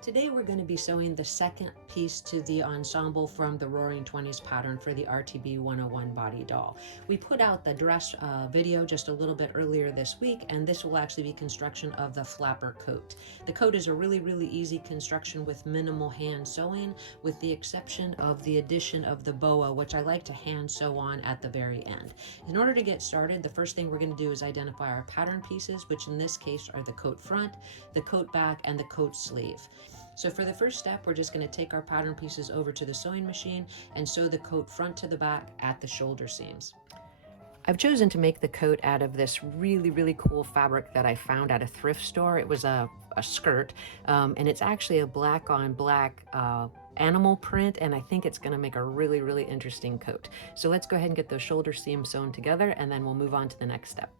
Today we're going to be sewing the second piece to the ensemble from the Roaring 20s pattern for the RTB 101 body doll. We put out the dress video just a little bit earlier this week, and this will actually be construction of the flapper coat. The coat is a really easy construction with minimal hand sewing, with the exception of the addition of the boa, which I like to hand sew on at the very end. In order to get started, the first thing we're going to do is identify our pattern pieces, which in this case are the coat front, the coat back, and the coat sleeve. So for the first step, we're just going to take our pattern pieces over to the sewing machine and sew the coat front to the back at the shoulder seams. I've chosen to make the coat out of this really cool fabric that I found at a thrift store. It was a skirt, and it's actually a black on black animal print, and I think it's going to make a really interesting coat. So let's go ahead and get those shoulder seams sewn together, and then we'll move on to the next step.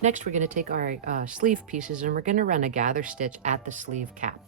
Next, we're going to take our sleeve pieces and we're going to run a gather stitch at the sleeve cap.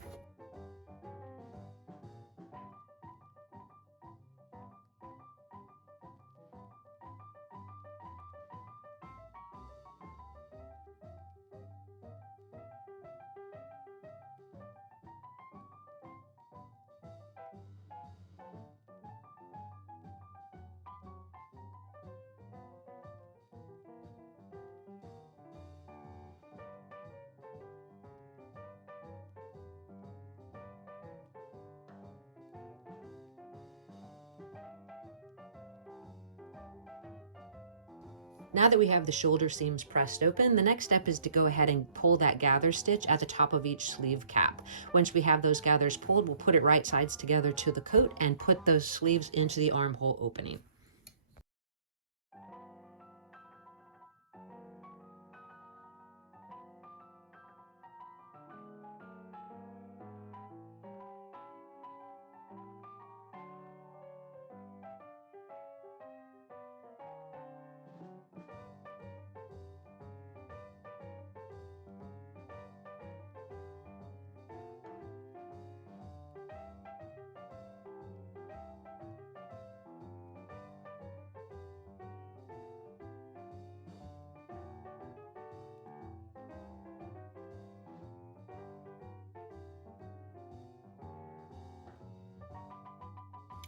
Now that we have the shoulder seams pressed open, the next step is to go ahead and pull that gather stitch at the top of each sleeve cap. Once we have those gathers pulled, we'll put it right sides together to the coat and put those sleeves into the armhole opening.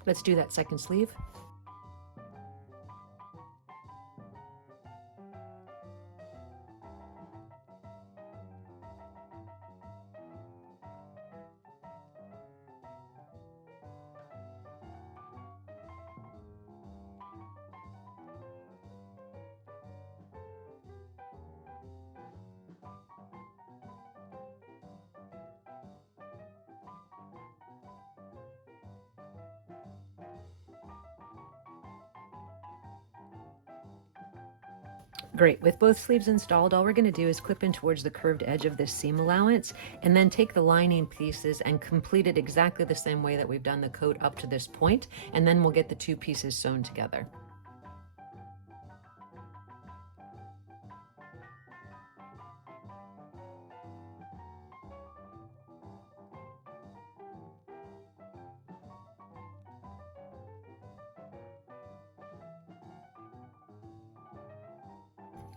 Let's do that second sleeve. Great, with both sleeves installed, all we're going to do is clip in towards the curved edge of this seam allowance and then take the lining pieces and complete it exactly the same way that we've done the coat up to this point, and then we'll get the two pieces sewn together.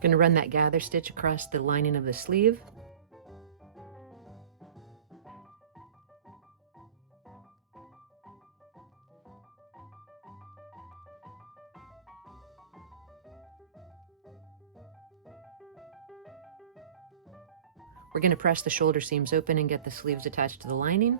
Going to run that gather stitch across the lining of the sleeve. We're going to press the shoulder seams open and get the sleeves attached to the lining.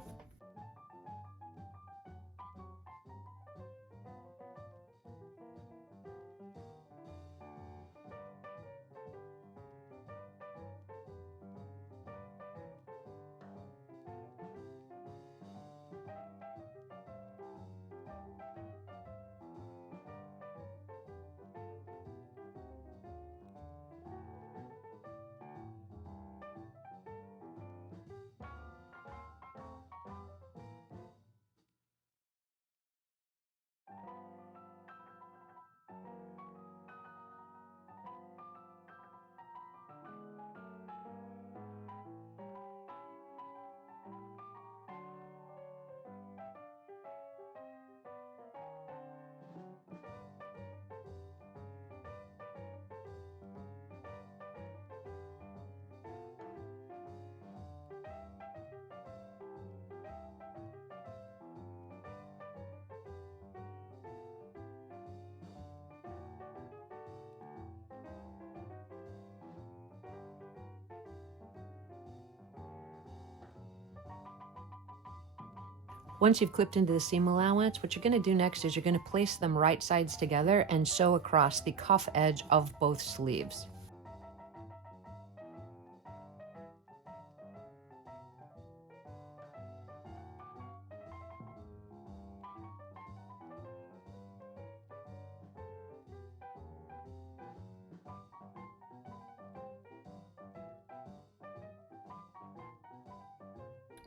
Once you've clipped into the seam allowance, what you're going to do next is you're going to place them right sides together and sew across the cuff edge of both sleeves.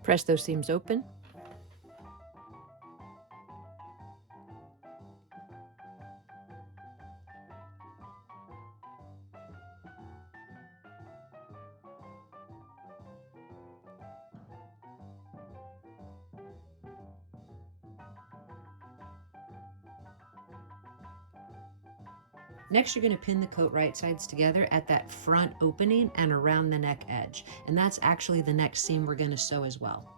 Press those seams open. Next, you're going to pin the coat right sides together at that front opening and around the neck edge. And that's actually the next seam we're going to sew as well.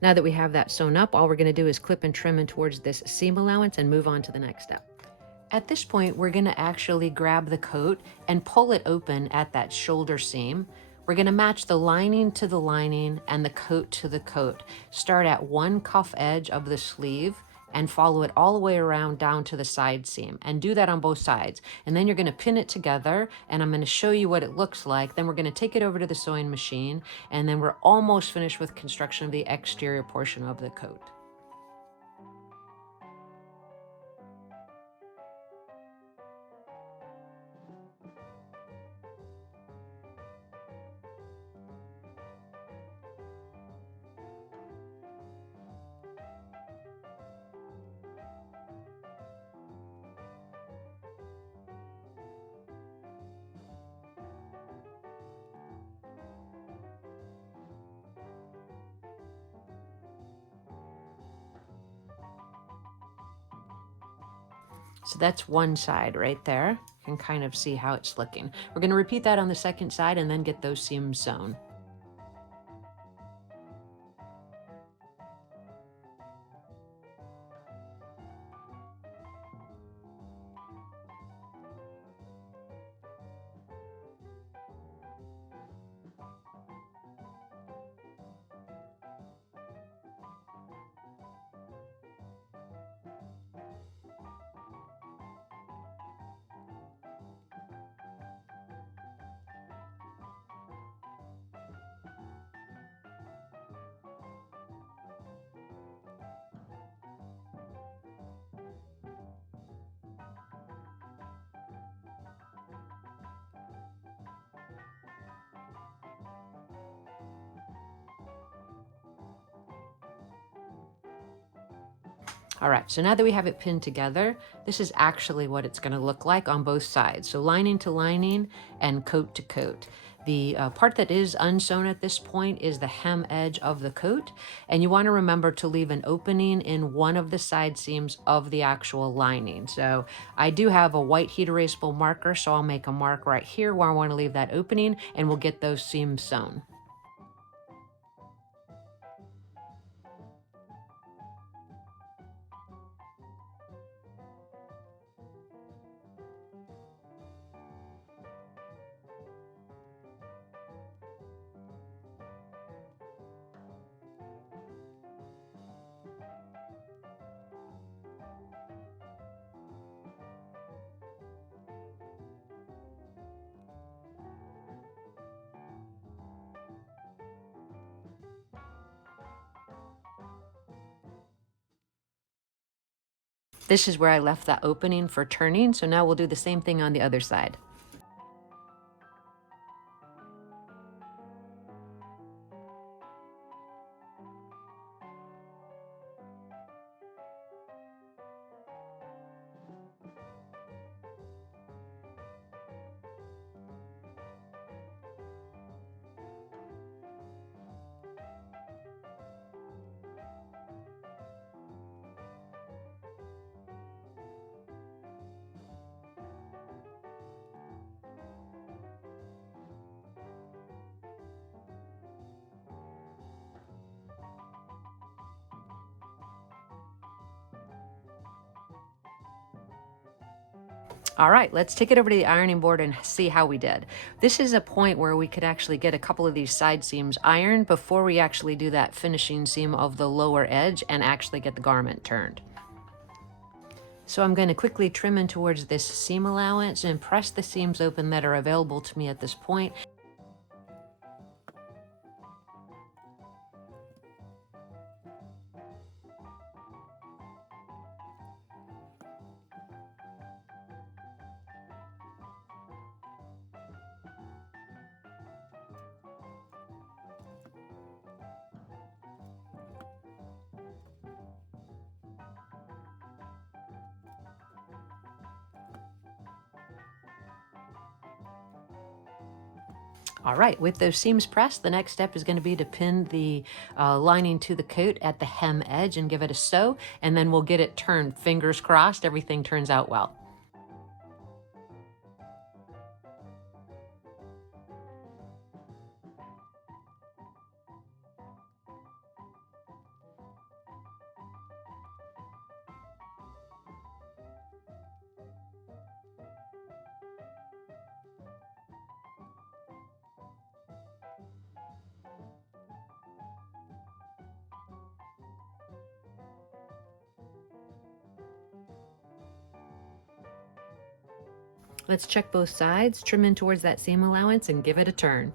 Now that we have that sewn up, all we're going to do is clip and trim in towards this seam allowance and move on to the next step. At this point, we're going to actually grab the coat and pull it open at that shoulder seam. We're going to match the lining to the lining and the coat to the coat. Start at one cuff edge of the sleeve and follow it all the way around down to the side seam, and do that on both sides. And then you're going to pin it together, and I'm going to show you what it looks like. Then we're going to take it over to the sewing machine, and then we're almost finished with construction of the exterior portion of the coat. So that's one side right there. You can kind of see how it's looking. We're going to repeat that on the second side and then get those seams sewn. All right, so now that we have it pinned together, this is actually what it's going to look like on both sides. So lining to lining and coat to coat. The part that is unsewn at this point is the hem edge of the coat, and you want to remember to leave an opening in one of the side seams of the actual lining. So I do have a white heat erasable marker, so I'll make a mark right here where I want to leave that opening, and we'll get those seams sewn. This is where I left that opening for turning, so now we'll do the same thing on the other side. All right, let's take it over to the ironing board and see how we did. This is a point where we could actually get a couple of these side seams ironed before we actually do that finishing seam of the lower edge and actually get the garment turned. So I'm going to quickly trim in towards this seam allowance and press the seams open that are available to me at this point. All right, with those seams pressed, the next step is going to be to pin the lining to the coat at the hem edge and give it a sew, and then we'll get it turned. Fingers crossed, everything turns out well. Let's check both sides, trim in towards that seam allowance, and give it a turn.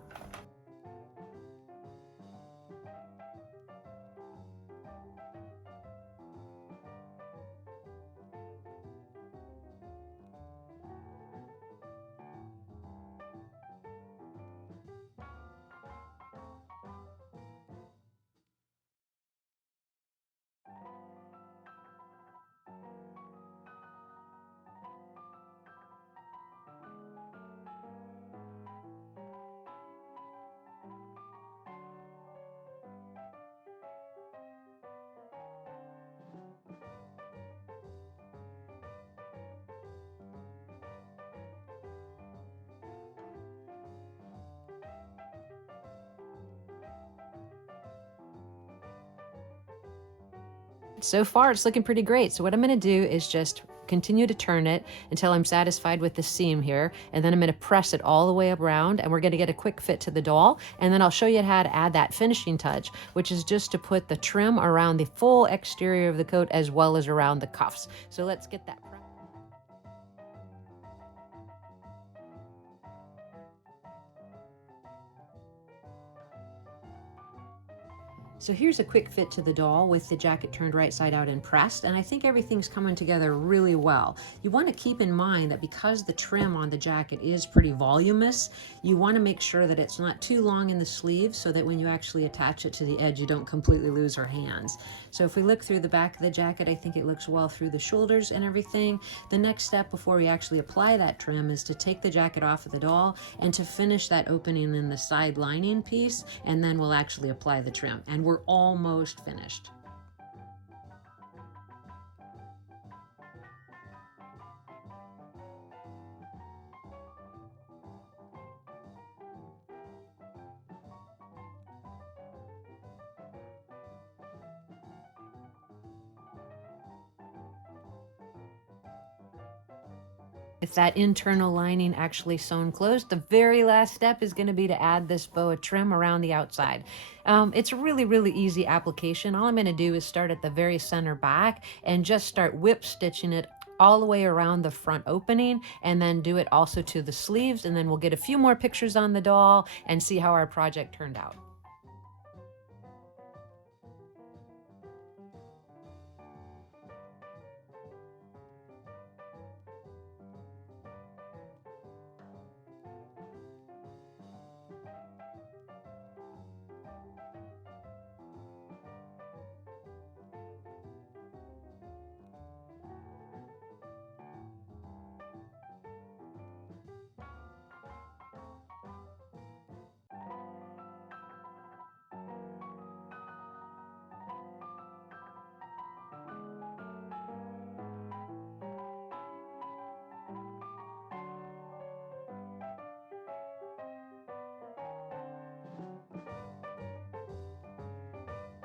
So far, it's looking pretty great. So what I'm going to do is just continue to turn it until I'm satisfied with the seam here. And then I'm going to press it all the way around, and we're going to get a quick fit to the doll. And then I'll show you how to add that finishing touch, which is just to put the trim around the full exterior of the coat as well as around the cuffs. So let's get that. So here's a quick fit to the doll with the jacket turned right side out and pressed, and I think everything's coming together really well. You want to keep in mind that because the trim on the jacket is pretty voluminous, you want to make sure that it's not too long in the sleeves so that when you actually attach it to the edge, you don't completely lose your hands. So if we look through the back of the jacket, I think it looks well through the shoulders and everything. The next step before we actually apply that trim is to take the jacket off of the doll and to finish that opening in the side lining piece, and then we'll actually apply the trim. And we're almost finished. With that internal lining actually sewn closed, the very last step is going to be to add this boa trim around the outside. It's a really easy application. All I'm going to do is start at the very center back and just start whip stitching it all the way around the front opening, and then do it also to the sleeves, and then we'll get a few more pictures on the doll and see how our project turned out.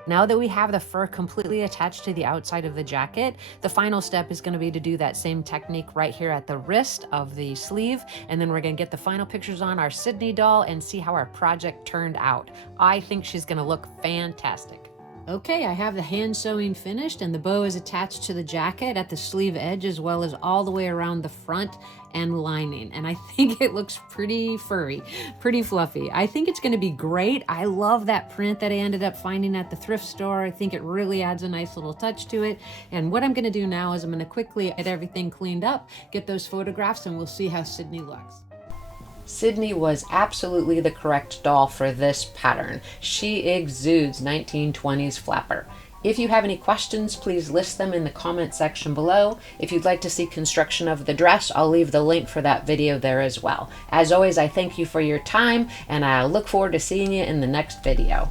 Now that we have the fur completely attached to the outside of the jacket, the final step is going to be to do that same technique right here at the wrist of the sleeve, and then we're going to get the final pictures on our Sydney doll and see how our project turned out. I think she's going to look fantastic. Okay, I have the hand sewing finished and the bow is attached to the jacket at the sleeve edge as well as all the way around the front and lining. And I think it looks pretty furry, pretty fluffy. I think it's going to be great. I love that print that I ended up finding at the thrift store. I think it really adds a nice little touch to it. And what I'm going to do now is I'm going to quickly get everything cleaned up, get those photographs, and we'll see how Sydney looks. Sydney was absolutely the correct doll for this pattern. She exudes 1920s flapper. If you have any questions, please list them in the comment section below. If you'd like to see construction of the dress, I'll leave the link for that video there as well. As always, I thank you for your time, and I look forward to seeing you in the next video.